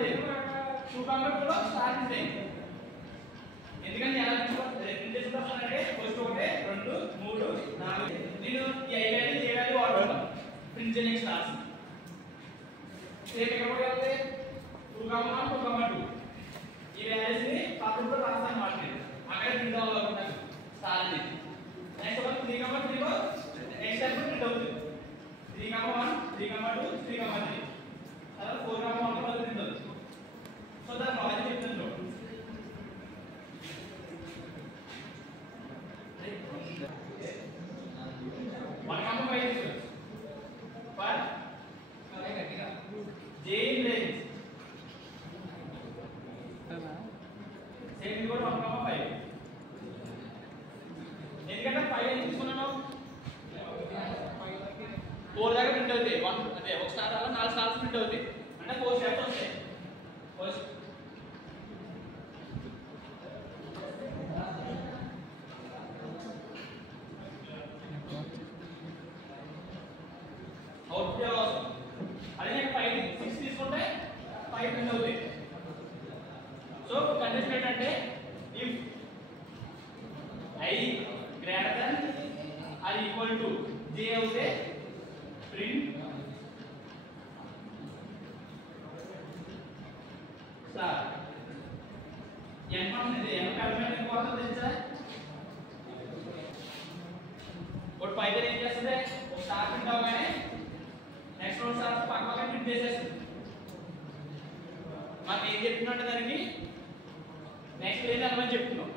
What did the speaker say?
ఉంటాయి, 2, 2 లో స్టార్ ఉంటాయి. ఎందుకంటే ఎలా ప్రింట్ చేసుకుంటానంటే ఫస్ట్ 1, 2, 3, 4 నేను ఈ ఐ వాల్యూ ఏ వాల్యూ వాడుకుంటాను ప్రింట్ చేయడానికి స్టార్స్. సేమ్ ఎక్కడ కూడా వెళ్తే 2, 1, 2, 2 ఈ వాల్యూస్ ని కాకుండా రాస్తాను మార్కెట్ అక్కడ ప్రింట్ అవ్వాలనుకుంటాను స్టార్ అనేది. నెక్స్ట్ 3, 3 లో నెక్స్ట్ టైం ప్రింట్ అవుతుంది. 3, 1, 3, 2, 3, 3 అలా 4, 1 లో ప్రింట్ అవుతుంది. సో దాని లాజిక్ చెప్తాను చూడండి. 1, 5 for J in range. Same is 1, 5. ఎందుకంటే 5 అని తీసుకున్నాను 4 దాకా ప్రింట్ అవుతాయి. 1 అంటే ఒక స్టార్ అలా 4 స్టార్స్ ప్రింట్ అవుతాయి అంటే 4 స్టార్స్ వస్తాయి. ఫస్ట్ అవుట్పుట్ ఎలా వస్తుంది అదే నేను 5 6 తీసుకుంటే 5 ప్రింట్ అవుతాయి. సో కండిషన్ ఏంటంటే if I greater than or equal to J అవుతే print star n ఫంక్షన్ ఇది n కాన్స్టెంట్ ఇంపార్టెంట్ తెలుసా. ఒక పైథాన్ ఏం చేస్తుంది ఒక స్టార్ ప్రింట్ అవగానే నెక్స్ట్ వన్ స్టార్ పక్కన ప్రింట్ చేసేస్తుంది. మనం ఏం చెప్తున్నట్టు దానికి నెక్స్ట్ ఏం అనమని చెప్తున్నాం.